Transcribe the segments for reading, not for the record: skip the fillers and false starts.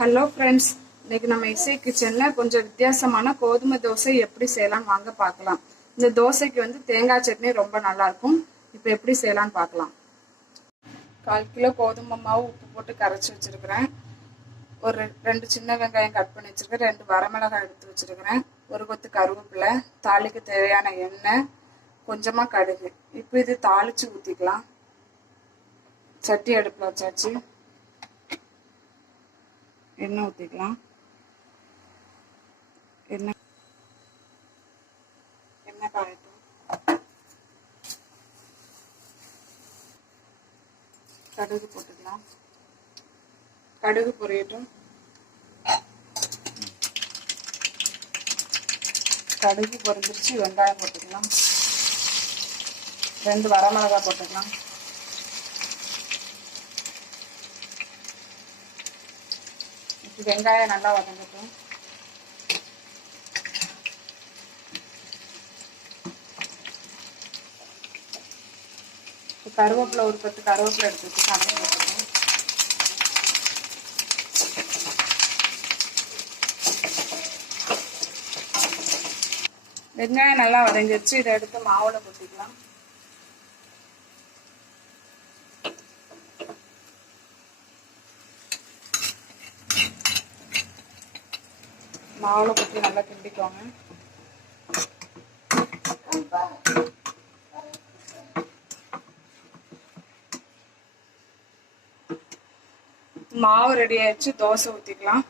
Hello friends, இன்னைக்கு நம்ம இசை கிச்சனில் கொஞ்சம் வித்தியாசமான கோதுமை தோசை எப்படி செய்யலாம்னு வாங்க பார்க்கலாம். இந்த தோசைக்கு வந்து தேங்காய் சட்னி ரொம்ப நல்லாயிருக்கும். இப்போ எப்படி செய்யலாம்னு பார்க்கலாம். 1/4 கிலோ கோதுமை மாவு உப்பு போட்டு கரைச்சி வச்சுருக்கிறேன். ஒரு 2 சின்ன வெங்காயம் கட் பண்ணி வச்சுருக்கேன். 2 வரமிளகாய் எடுத்து வச்சுருக்கிறேன். ஒரு கொத்து கருவேப்பிலை, தாளிக்கு தேவையான எண்ணெய், கொஞ்சமாக கடுகு. இப்போ இது தாளித்து ஊற்றிக்கலாம். சட்டி அடுப்பில் வச்சாச்சு. எண்ணெய் ஊற்றிக்கலாம். எண்ணெய் காயட்டும். கடுகு போட்டுக்கலாம். கடுகு பொரியட்டும். கடுகு பொரிஞ்சிருச்சு. வெங்காயம் போட்டுக்கலாம். 2 வரமிளகாய் போட்டுக்கலாம். வெங்காயம் நல்லா வதங்கட்டும். கருவேப்பிலை ஒரு 10 கருவேப்பிலை எடுத்து வச்சு கலந்து வச்சுக்கணும். வெங்காயம் நல்லா வதங்கிடுச்சு. இதை எடுத்து மாவுல கொட்டிக்கலாம். மாவுல கொட்டி நல்லா கிண்டிக்கோங்க. மாவு ரெடி ஆயிடுச்சு. தோசை ஊற்றிக்கலாம்.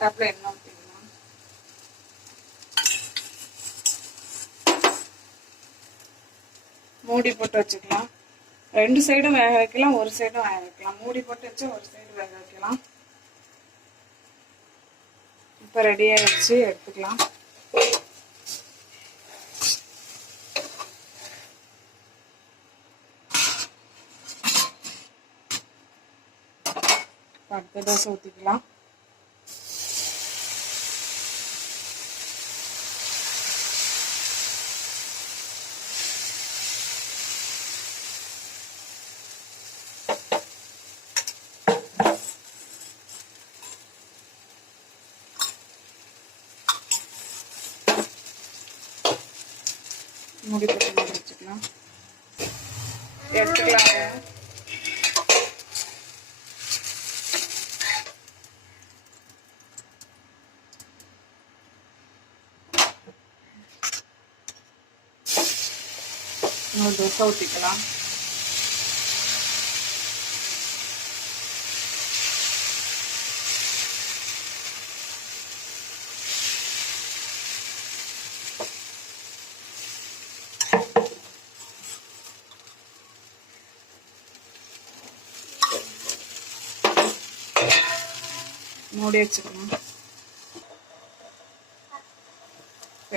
டப்ல எண்ணெய் ஊற்றிக்கலாம். மூடி போட்டு வச்சுக்கலாம். 2 சைடும் வேக வைக்கலாம், ஒரு சைடும் வேக வைக்கலாம். மூடி போட்டு வச்சு ஒரு சைடு வேக வைக்கலாம். இப்போ ரெடி ஆயிடுச்சு. எடுத்துக்கலாம். அடுத்த தோசை ஊற்றிக்கலாம். மூடி போட்டு மூடி வச்சுக்கலாம். எடுத்துக்கலாங்க. தோசை ஊற்றிக்கலாம். மூடி வச்சுக்கணும்.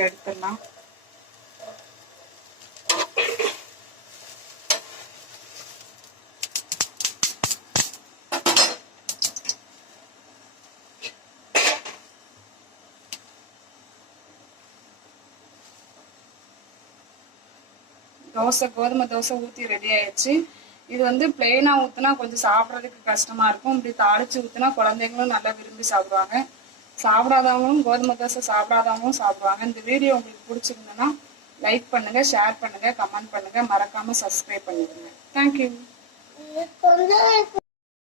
எடுத்துடலாம். தோசை கோதுமை தோசை ஊற்றி ரெடி ஆயிடுச்சு. இது வந்து பிளெயினா ஊற்றினா கொஞ்சம் சாப்பிட்றதுக்கு கஷ்டமா இருக்கும். இப்படி தாளிச்சு ஊற்றினா குழந்தைங்களும் நல்லா விரும்பி சாப்பிடுவாங்க. சாப்பிடாதவங்களும் கோதுமை தோசை சாப்பிடாதவங்களும் சாப்பிடுவாங்க. இந்த வீடியோ உங்களுக்கு பிடிச்சிருந்ததுன்னா லைக் பண்ணுங்க, ஷேர் பண்ணுங்க, கமெண்ட் பண்ணுங்க, மறக்காம சப்ஸ்கிரைப் பண்ணிடுங்க. தேங்க்யூ.